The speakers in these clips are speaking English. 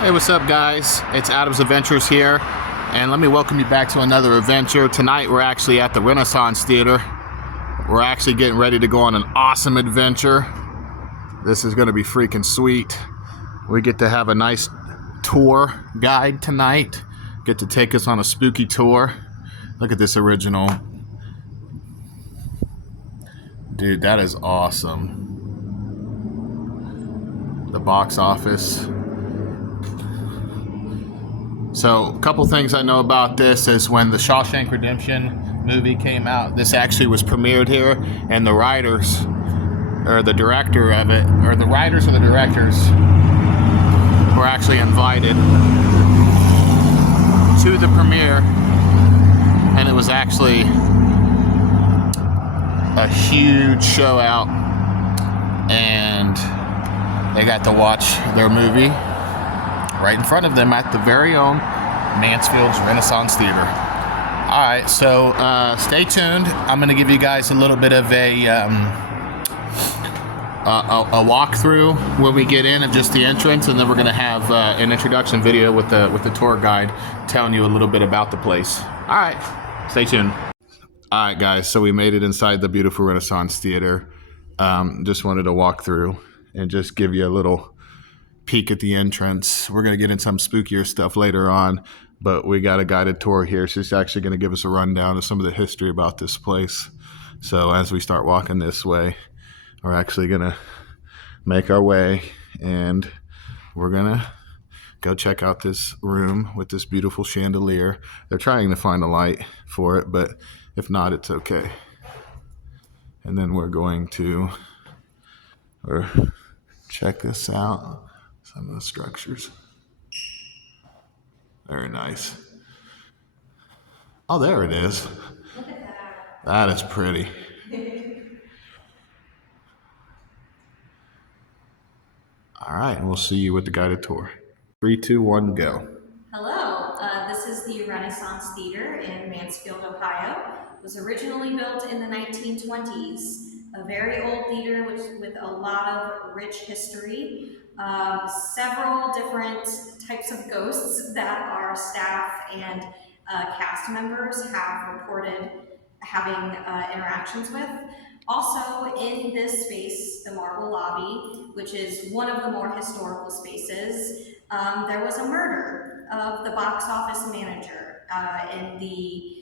Hey, what's up, guys? It's Adam's Adventures here, and let me welcome you back to another adventure. Tonight, we're actually at the Renaissance Theater. We're actually getting ready to go on an awesome adventure. This is going to be freaking sweet. We get to have a nice tour guide tonight. Get to take us on a spooky tour. Look at this original. Dude, that is awesome. The box office. So, a couple things I know about this is when the Shawshank Redemption movie came out, this actually was premiered here, and the writers, or the director of it, or the writers or the directors, were actually invited to the premiere, and it was actually a huge show out, and they got to watch their movie right in front of them at the very own Mansfield's Renaissance Theater. All right, so stay tuned. I'm going to give you guys a little bit of a walkthrough when we get in of just the entrance, and then we're going to have an introduction video with the tour guide telling you a little bit about the place. All right, stay tuned. All right, guys, so we made it inside the beautiful Renaissance Theater. Just wanted to walk through and just give you a little peek at the entrance. We're going to get in some spookier stuff later on, but we got a guided tour here. She's actually going to give us a rundown of some of the history about this place. So as we start walking this way, we're actually going to make our way, and we're going to go check out this room with this beautiful chandelier. They're trying to find a light for it, but if not, it's okay. And then we're going to check this out. Some of the structures. Very nice. Oh, there it is. Look at that. That is pretty. All right, and we'll see you with the guided tour. 3, 2, 1, go. Hello, this is the Renaissance Theater in Mansfield, Ohio. It was originally built in the 1920s. A very old theater with a lot of rich history. Several different types of ghosts that our staff and cast members have reported having interactions with. Also, in this space, the Marble Lobby, which is one of the more historical spaces, there was a murder of the box office manager in the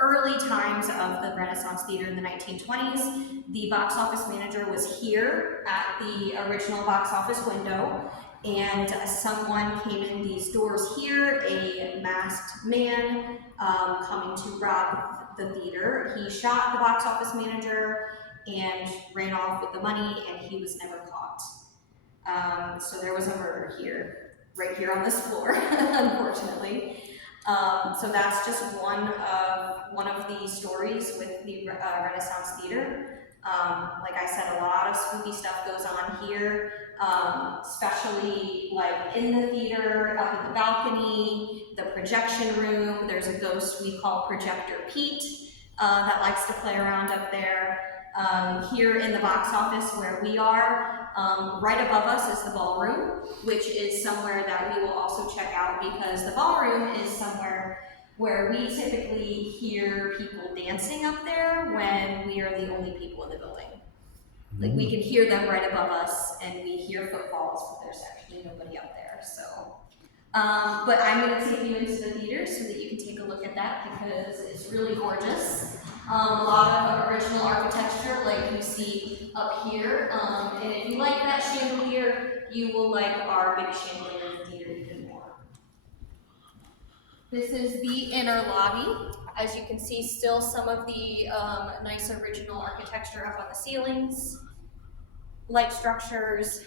early times of the Renaissance Theater in the 1920s. The box office manager was here at the original box office window, and someone came in these doors here, a masked man coming to rob the theater. He shot the box office manager and ran off with the money, and he was never caught. So there was a murder here, right here on this floor, unfortunately. So that's just one of the stories with the Renaissance Theater. Like I said, a lot of spooky stuff goes on here, especially like in the theater, up in the balcony, the projection room. There's a ghost we call Projector Pete that likes to play around up there. Here in the box office where we are, right above us is the ballroom, which is somewhere that we will also check out, because the ballroom is somewhere where we typically hear people dancing up there when we are the only people in the building. Like, we can hear them right above us, and we hear footfalls, but there's actually nobody up there. So, but I'm going to take you into the theater so that you can take a look at that, because it's really gorgeous. A lot of original architecture, like you see up here. And if you like that chandelier, you will like our big chandelier in the theater even more. This is the inner lobby. As you can see, still some of the nice original architecture up on the ceilings. Light structures.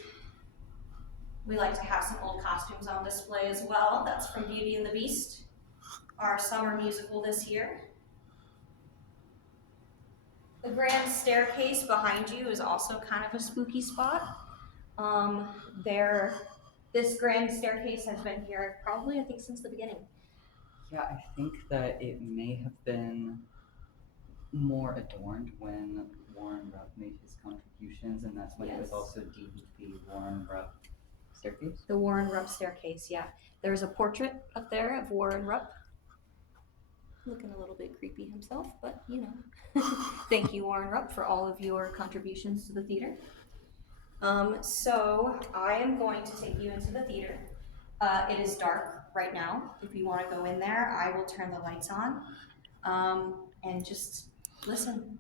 We like to have some old costumes on display as well. That's from Beauty and the Beast, our summer musical this year. The grand staircase behind you is also kind of a spooky spot. This grand staircase has been here probably, I think, since the beginning. Yeah, I think that it may have been more adorned when Warren Rupp made his contributions, and that's when it was also deemed to be Warren Rupp staircase? The Warren Rupp staircase, yeah. There's a portrait up there of Warren Rupp. Looking a little bit creepy himself, but you know. Thank you, Warren Rupp, for all of your contributions to the theater. So I am going to take you into the theater. It is dark right now. If you want to go in there, I will turn the lights on and just listen.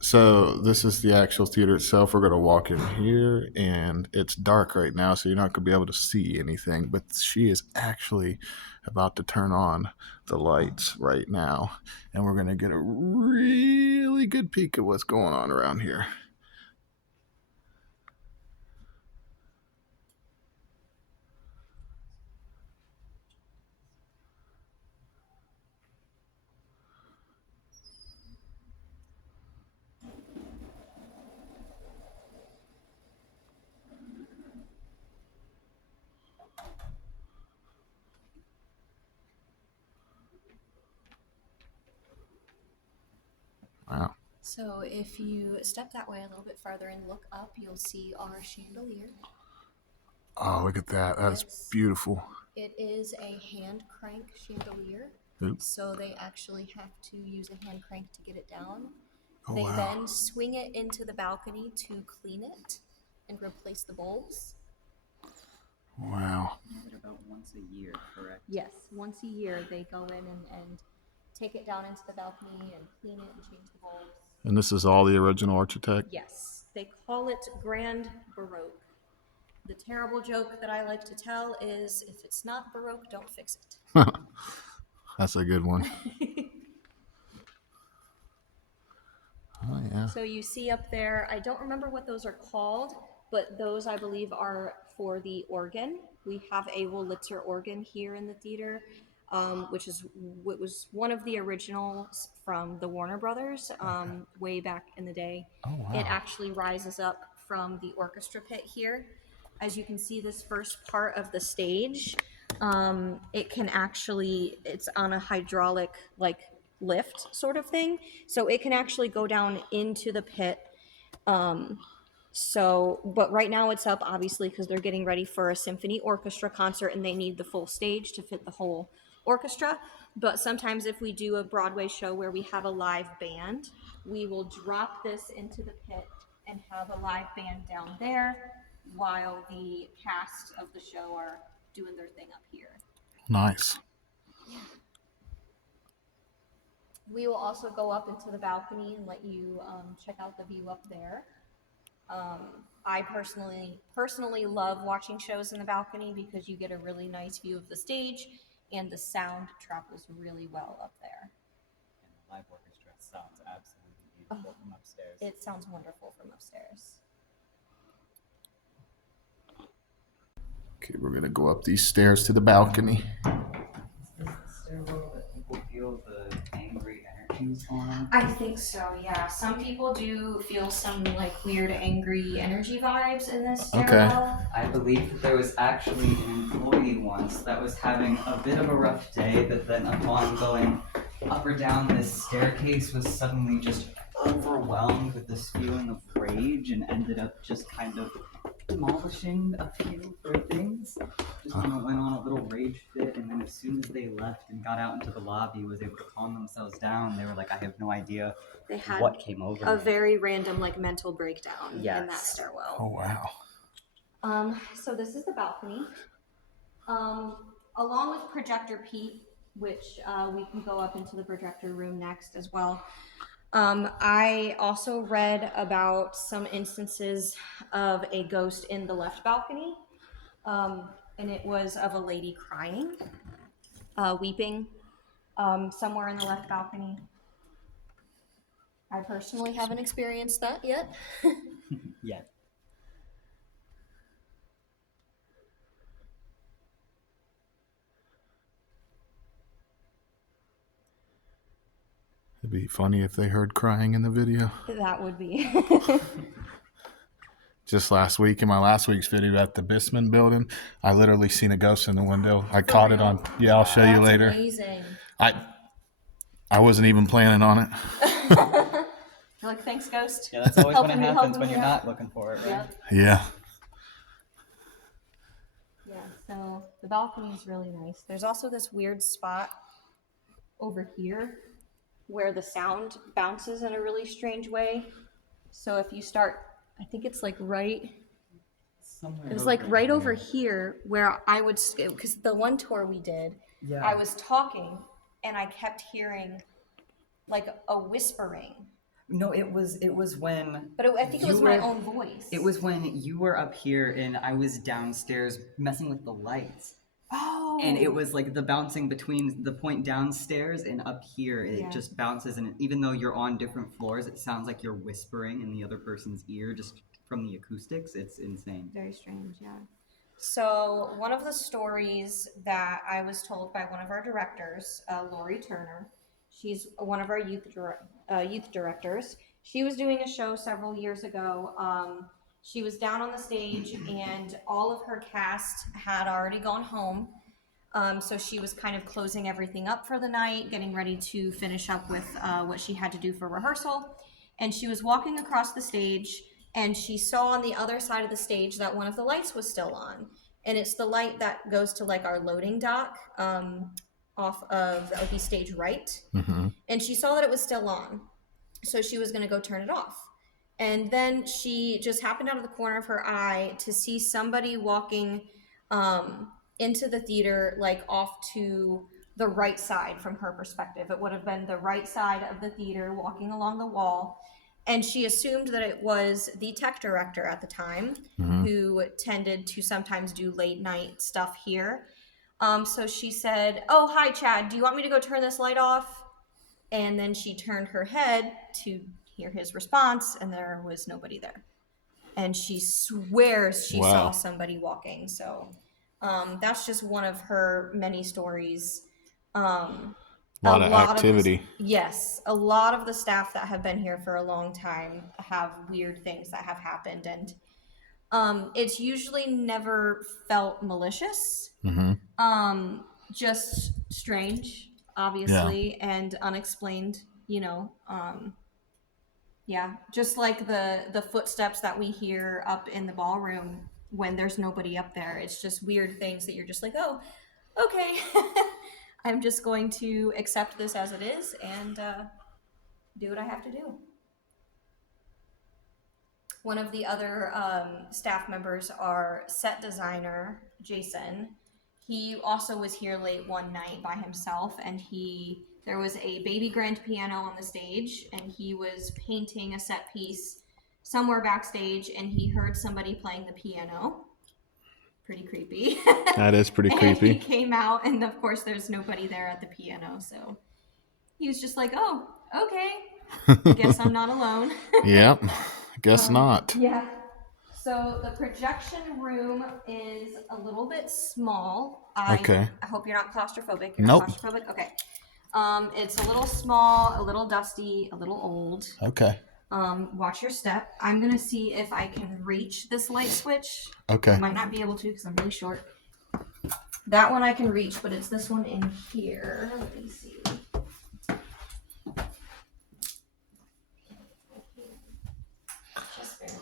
So this is the actual theater itself. We're going to walk in here, and it's dark right now, so you're not going to be able to see anything. But she is actually about to turn on the lights right now, and we're going to get a really good peek at what's going on around here. Wow. So if you step that way a little bit farther and look up, you'll see our chandelier. Oh, look at that. That's Yes. beautiful. It is a hand crank chandelier. Oops. So they actually have to use a hand crank to get it down. Oh, They wow. then swing it into the balcony to clean it and replace the bulbs. Wow. They're about once a year, correct? Yes, once a year they go in and take it down into the balcony and clean it and change the bulbs. And this is all the original architect? Yes, they call it Grand Baroque. The terrible joke that I like to tell is, if it's not Baroque, don't fix it. That's a good one. Oh, yeah. So you see up there, I don't remember what those are called, but those I believe are for the organ. We have a Wurlitzer organ here in the theater, which was one of the originals from the Warner Brothers way back in the day. Oh, wow. It actually rises up from the orchestra pit here. As you can see, this first part of the stage, it's on a hydraulic lift sort of thing, so it can actually go down into the pit. But right now it's up, obviously, because they're getting ready for a symphony orchestra concert and they need the full stage to fit the whole orchestra. But sometimes if we do a Broadway show where we have a live band, we will drop this into the pit and have a live band down there while the cast of the show are doing their thing up here. Nice. We will also go up into the balcony and let you check out the view up there. I personally love watching shows in the balcony because you get a really nice view of the stage and the sound travels really well up there. And the live orchestra sounds absolutely beautiful from upstairs. It sounds wonderful from upstairs. Okay, we're going to go up these stairs to the balcony. Is this the stairwell that people feel the angry energies on? I think so, yeah. Some people do feel some weird angry energy vibes in this stairwell. I believe that there was actually an employee once that was having a bit of a rough day, but then upon going up or down this staircase was suddenly just overwhelmed with this feeling of rage and ended up just kind of demolishing a few things. Just went on a little rage fit, and then as soon as they left and got out into the lobby, was able to calm themselves down. They were like, I have no idea They had what came over a me. very random mental breakdown in that Yes. stairwell. Oh, wow. So this is the balcony. Along with Projector Pete, which we can go up into the projector room next as well. I also read about some instances of a ghost in the left balcony, and it was of a lady crying, weeping, somewhere in the left balcony. I personally haven't experienced that yet. Yeah. It'd be funny if they heard crying in the video. That would be. Just last week, in my last week's video at the Bisman building, I literally seen a ghost in the window. I caught it on. Yeah, I'll show you That's later. Amazing. I wasn't even planning on it. You're like, thanks, ghost. Yeah, that's always when it Helping me happens out. when you're not looking for it, right? Yep. Yeah. So the balcony is really nice. There's also this weird spot over here where the sound bounces in a really strange way. So if you start, I think it's like right, Somewhere it was like right here. over here where I would, because the one tour we did, Yeah. I was talking and I kept hearing like a whispering. No, it was when. But I think it was my own voice. It was when you were up here and I was downstairs messing with the lights. Oh. And it was like the bouncing between the point downstairs and up here. It just bounces, and even though you're on different floors, it sounds like you're whispering in the other person's ear just from the acoustics. It's insane. Very strange, yeah. So one of the stories that I was told by one of our directors, Lori Turner, she's one of our youth directors. She was doing a show several years ago. She was down on the stage and all of her cast had already gone home. So she was kind of closing everything up for the night, getting ready to finish up with what she had to do for rehearsal. And she was walking across the stage and she saw on the other side of the stage that one of the lights was still on. And it's the light that goes to like our loading dock off of, that would be stage right. Mm-hmm. And she saw that it was still on. So she was going to go turn it off. And then she just happened out of the corner of her eye to see somebody walking into the theater, like off to the right side from her perspective. It would have been the right side of the theater walking along the wall. And she assumed that it was the tech director at the time, who tended to sometimes do late night stuff here. So she said, "Oh, hi, Chad. Do you want me to go turn this light off?" And then she turned her head to hear his response, and there was nobody there. And she swears she saw somebody walking. So that's just one of her many stories. A lot of activity. Yes. A lot of the staff that have been here for a long time have weird things that have happened. And it's usually never felt malicious. Mm-hmm. Just strange, obviously, and unexplained, you know. Just like the footsteps that we hear up in the ballroom when there's nobody up there. It's just weird things that you're just like, oh, okay. I'm just going to accept this as it is and do what I have to do. One of the other staff members, our set designer, Jason, he also was here late one night by himself, and there was a baby grand piano on the stage, and he was painting a set piece somewhere backstage, and he heard somebody playing the piano. Pretty creepy. That is pretty creepy. And he came out, and of course there's nobody there at the piano, so he was just like, oh, okay, I guess I'm not alone. Yep, guess not. Yeah. So the projection room is a little bit small. Okay. I hope you're not claustrophobic. You're Nope. not claustrophobic? Okay. It's a little small, a little dusty, a little old. Okay. Watch your step. I'm going to see if I can reach this light switch. Okay. I might not be able to because I'm really short. That one I can reach, but it's this one in here. Let me see. Just barely.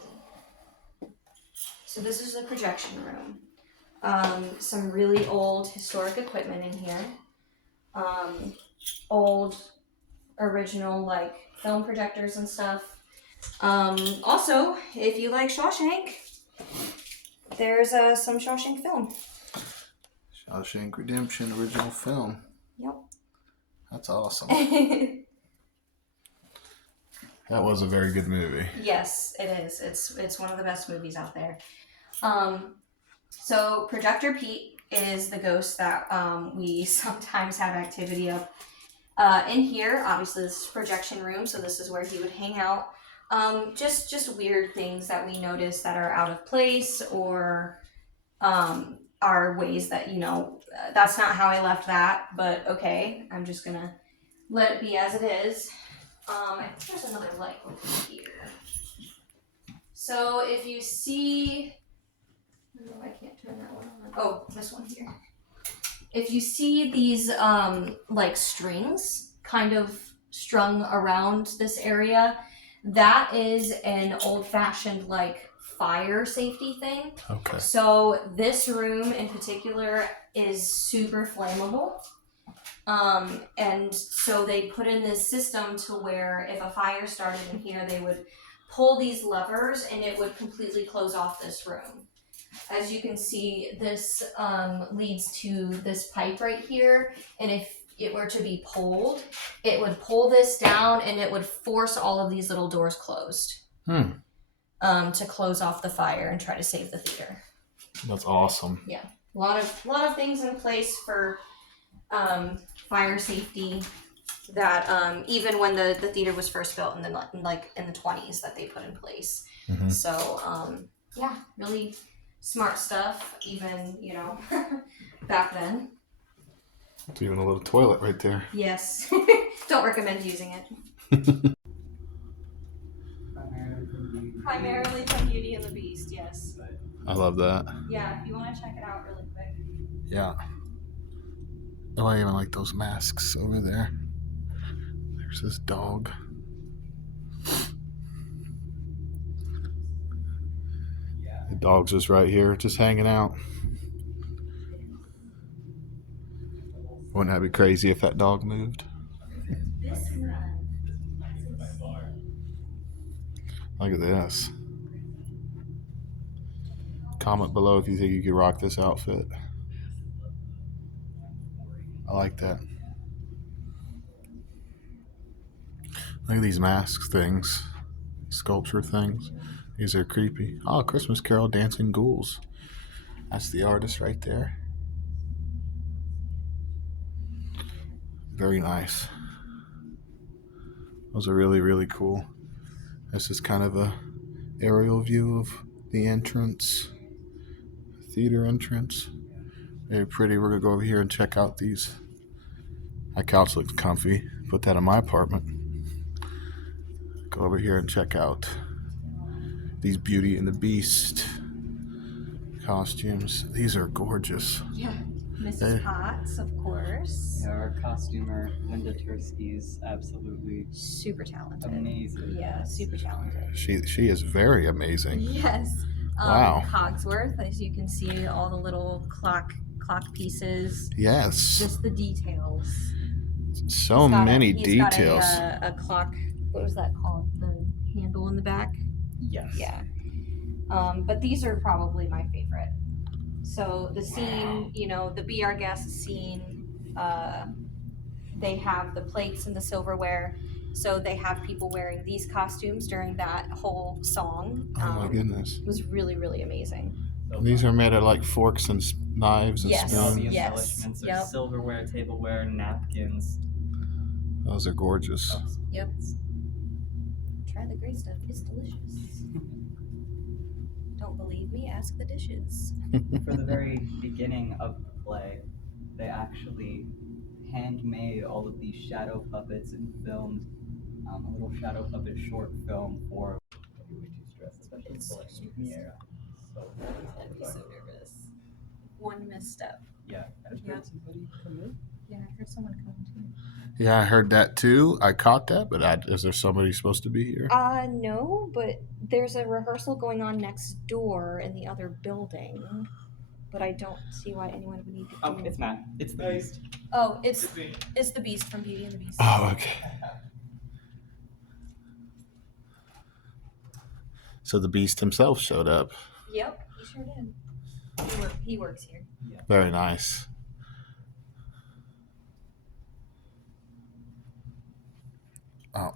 So this is the projection room. Some really old historic equipment in here. Old, original, like film projectors and stuff. Also, if you like Shawshank, there's some Shawshank film. Shawshank Redemption original film. Yep. That's awesome. That was a very good movie. Yes, it is. It's one of the best movies out there. So Projector Pete is the ghost that we sometimes have activity up in here. Obviously, this is projection room, so this is where he would hang out. Just weird things that we notice that are out of place, or are ways that, you know, that's not how I left that, but okay, I'm just gonna let it be as it is. I think there's another light over here. So if you see, no, I can't turn that one on. Oh, this one here. If you see these like strings kind of strung around this area, that is an old-fashioned like fire safety thing. Okay. So this room in particular is super flammable. And so they put in this system to where if a fire started in here, they would pull these levers and it would completely close off this room. As you can see, this leads to this pipe right here, and if it were to be pulled, it would pull this down and it would force all of these little doors closed to close off the fire and try to save the theater. That's awesome. Yeah, a lot of things in place for fire safety that even when the theater was first built in the 20s that they put in place. Mm-hmm. So yeah, really smart stuff, even, back then. It's even a little toilet right there. Yes. Don't recommend using it. Primarily from Beauty and the Beast, yes. I love that. Yeah, if you want to check it out really quick. Yeah. Oh, I even like those masks over there. There's this dog. The dog's just right here, just hanging out. Wouldn't that be crazy if that dog moved? Look at this. Comment below if you think you could rock this outfit. I like that. Look at these masks things. Sculpture things. These are creepy. Oh, Christmas Carol Dancing Ghouls. That's the artist right there. Very nice. Those are really, really cool. This is kind of a aerial view of the entrance. Theater entrance. Very pretty. We're going to go over here and check out these. My couch looks comfy. Put that in my apartment. Go over here and check out these Beauty and the Beast costumes. These are gorgeous. Yeah. Mrs. Potts, of course. Yeah, our costumer, Linda Tursky's absolutely Super talented. amazing. Yeah, super talented. She is very amazing. Yes. Wow. Cogsworth, as you can see, all the little clock pieces. Yes. Just the details. So many details. He's got a clock. What was that called? The handle in the back. Yes. Yeah. But these are probably my favorite. So the scene, the Be Our Guest scene, they have the plates and the silverware. So they have people wearing these costumes during that whole song. Oh my goodness. It was really, really amazing. These are made of like forks and knives and Yes. All the spoons. embellishments Yep. are silverware, tableware, napkins. Those are gorgeous. Yep. Try the gray stuff. It's delicious. Don't believe me? Ask the dishes. For the very beginning of the play, they actually handmade all of these shadow puppets and filmed a little shadow puppet short film for especially for like Premiere. So I'd be so nervous. One misstep. yeah, I just heard somebody come in. Yeah, I heard someone coming too. Yeah, I heard that too. I caught that, but is there somebody supposed to be here? No, but there's a rehearsal going on next door in the other building. But I don't see why anyone would need to Oh, come. it's Matt. It's the Beast. Oh, it's the Beast from Beauty and the Beast. Oh, okay. So the Beast himself showed up. Yep, he sure did. He works here. Very nice. Oh,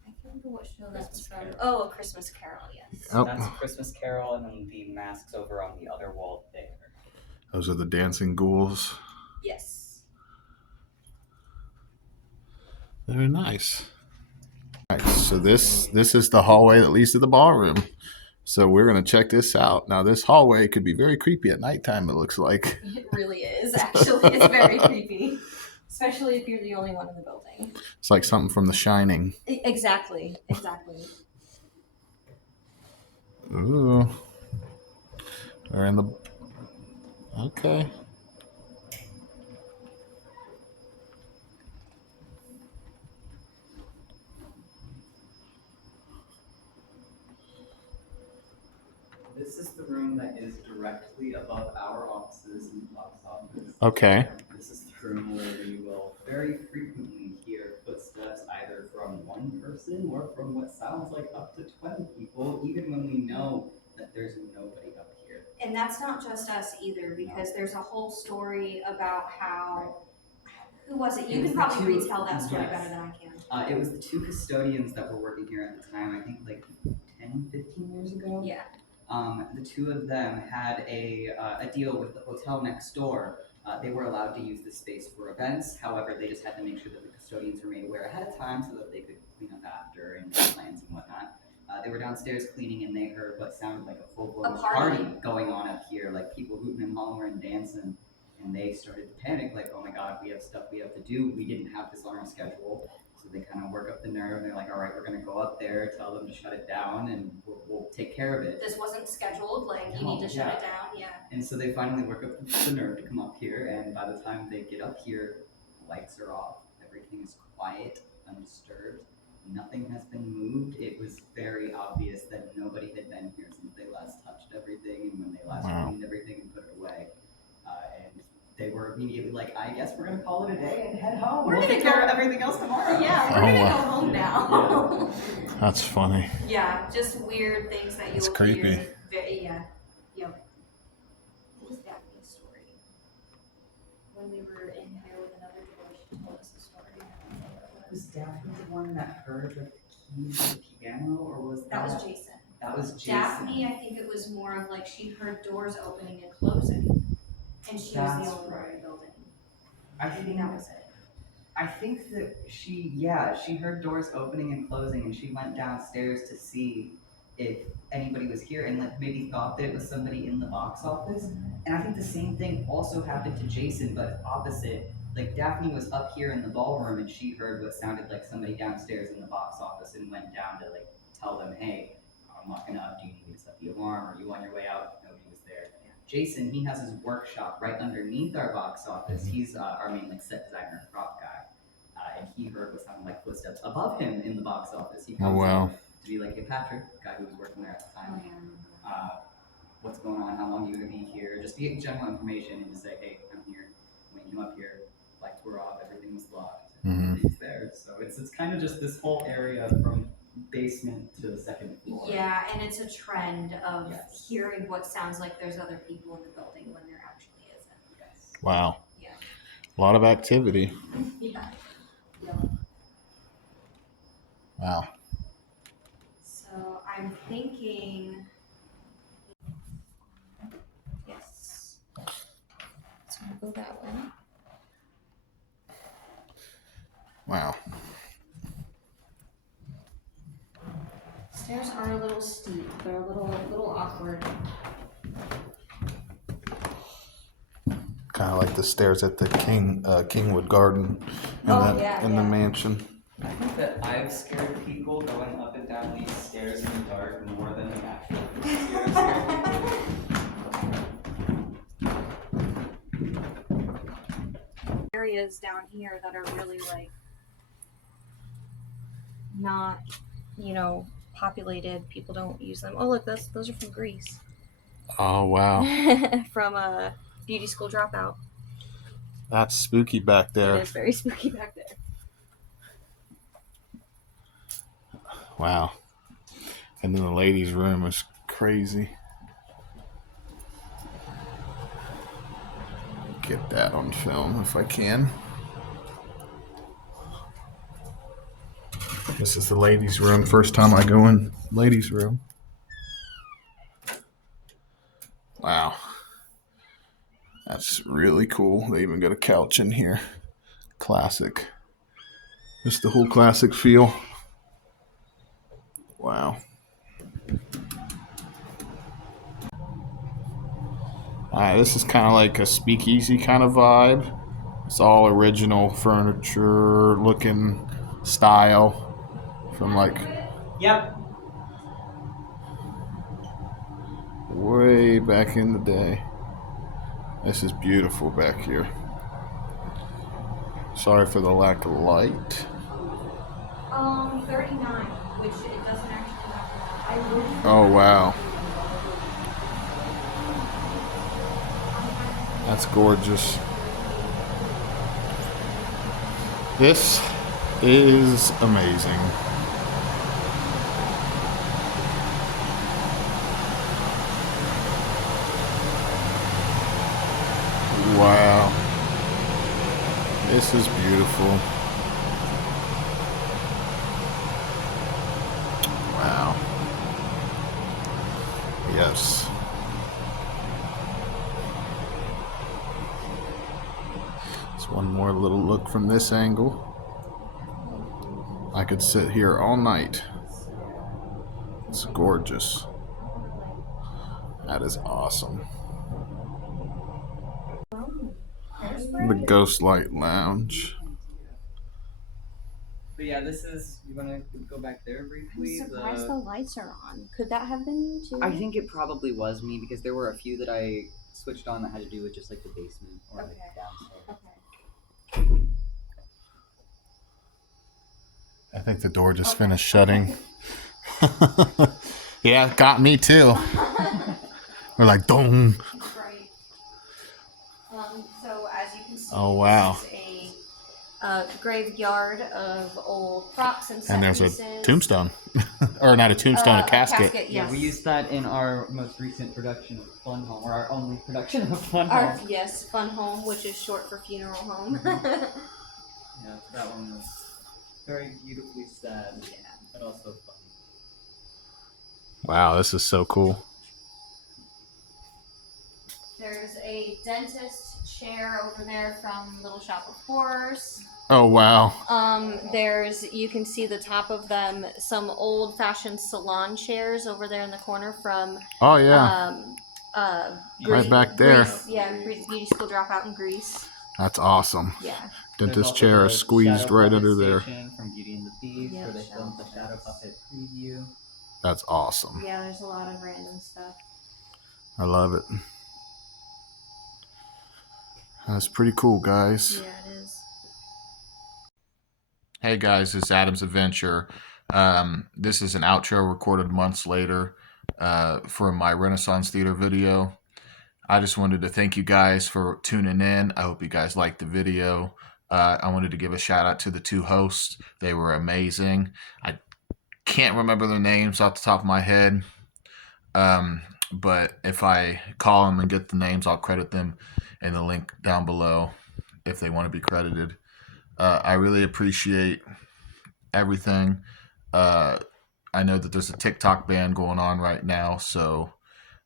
I can't remember what show that's from. Oh, A Christmas Carol, yes. Oh. That's Christmas Carol, and then the masks over on the other wall there. those are the dancing ghouls. Yes. Very nice. All right, so this is the hallway that leads to the ballroom. So we're gonna check this out. Now this hallway could be very creepy at nighttime. It looks like. It really is, actually. It's very creepy. Especially if you're the only one in the building. It's like something from The Shining. Exactly. Ooh. They're in the. Okay. directly above our offices in the box office. Okay. This is the room where we will very frequently hear footsteps either from one person or from what sounds like up to 20 people, even when we know that there's nobody up here. And that's not just us either, because there's a whole story about how, who was it? You can probably retell that story better than I can. It was the two custodians that were working here at the time, I think like 10, 15 years ago. Yeah. The two of them had a deal with the hotel next door. They were allowed to use the space for events. However, they just had to make sure that the custodians were made aware ahead of time so that they could clean up after and make plans and whatnot. They were downstairs cleaning and they heard what sounded like a full-blown party going on up here, like people hooting and hollering and dancing. And they started to panic, like, oh my God, we have stuff we have to do. We didn't have this on our schedule. So they kind of work up the nerve and they're like, all right, we're going to go up there, tell them to shut it down, and we'll take care of it. This wasn't scheduled, like, you need to shut it down, yeah. And so they finally work up the nerve to come up here, and by the time they get up here, the lights are off. Everything is quiet, undisturbed. Nothing has been moved. It was very obvious that nobody had been here since they last touched everything and when they last cleaned everything and put it away. And they were immediately like, I guess we're going to call it a day and head home. We'll take care of everything else tomorrow. Yeah, we're going to go home now. That's funny. Yeah, just weird things that you'll It's creepy. hear. Yeah. Yep. What was Daphne's story? When we were in here with another girl, she told us a story. Was Daphne the one that heard like the keys to the piano, or was That was Jason. That was Jason. Daphne, I think it was more of like she heard doors opening and closing. And she was the only one in the building. I think that was it. I think that she heard doors opening and closing, and she went downstairs to see if anybody was here, and like maybe thought that it was somebody in the box office. And I think the same thing also happened to Jason, but opposite. Like Daphne was up here in the ballroom, and she heard what sounded like somebody downstairs in the box office, and went down to like tell them, "Hey, I'm locking up. Do you need me to set the alarm? Are you on your way out?" Nobody was there. Jason, he has his workshop right underneath our box office. He's our main like set designer and prop guy, and he heard what sounded like footsteps above him in the box office. He comes in to be like, "Hey, Patrick," the guy who was working there at the time. What's going on? How long are you gonna be here? Just to get general information and just say, "Hey, I'm here." When you came up here, lights were off, everything was locked. He's there, so it's kind of just this whole area from basement to the second floor. Yeah, and it's a trend of hearing what sounds like there's other people in the building when there actually isn't. Yes. Wow. Yeah. A lot of activity. Yeah. Wow. So I'm thinking, yes. So we'll go that way. Wow. Stairs are a little steep. They're a little awkward. Kind of like the stairs at the Kingwood Garden in the mansion. I think that I've scared people going up and down these stairs in the dark more than the actual stairs. Areas down here that are really like not, populated. People don't use them. Oh, look, those are from Greece. Oh, wow. From a beauty school dropout. That's spooky back there. It is very spooky back there. Wow. And then the ladies' room is crazy. Get that on film if I can. This is the ladies' room. First time I go in ladies' room. Wow. That's really cool. They even got a couch in here. Classic. Just the whole classic feel. Wow. Alright, this is kind of like a speakeasy kind of vibe. It's all original furniture looking style from like way back in the day. This is beautiful back here. Sorry for the lack of light. 39, which it doesn't actually have. Oh wow. That's gorgeous. This is amazing. Wow. This is beautiful. Wow. Yes. Just one more little look from this angle. I could sit here all night. It's gorgeous. That is awesome. The Ghost Light Lounge. But yeah, this is. You want to go back there briefly? I'm surprised the lights are on. Could that have been you too? I think it probably was me because there were a few that I switched on that had to do with just like the basement or like downstairs. Okay. I think the door just finished shutting. Yeah, it got me too. We're like, dong. Right. So as you can see, Oh, wow. this is a graveyard of old props and set And there's pieces. a tombstone. Or not a tombstone, a casket. Yes. Yeah, we used that in our most recent production of Fun Home, or our only production of Fun Home. Yes, Fun Home, which is short for funeral home. Yeah, that one was very beautifully sad, but also fun. Wow, this is so cool. There's a dentist chair over there from Little Shop of Horrors. Oh, wow. You can see the top of them, some old-fashioned salon chairs over there in the corner from Oh, yeah. Right back there. Greece. Yeah, Beauty School Dropout in Greece. That's awesome. Yeah. Dentist chair is squeezed right under there. From Beauty and the Beast, Yep, where they Shadow filmed the Puppets. Shadow Puppet preview. That's awesome. Yeah, there's a lot of random stuff. I love it. That's pretty cool, guys. Yeah, it is. Hey guys, it's Adam's Adventure. This is an outro recorded months later for my Renaissance Theater video. I just wanted to thank you guys for tuning in. I hope you guys liked the video. I wanted to give a shout out to the two hosts. They were amazing. I can't remember their names off the top of my head. But if I call them and get the names, I'll credit them in the link down below if they want to be credited. I really appreciate everything. I know that there's a TikTok ban going on right now, so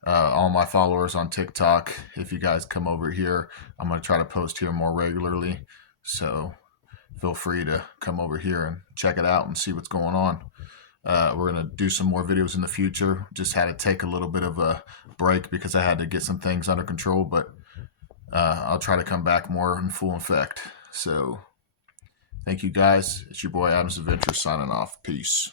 all my followers on TikTok, if you guys come over here, I'm going to try to post here more regularly. So feel free to come over here and check it out and see what's going on. We're going to do some more videos in the future. Just had to take a little bit of a break because I had to get some things under control, but I'll try to come back more in full effect. So thank you guys. It's your boy Adam's Adventure signing off. Peace.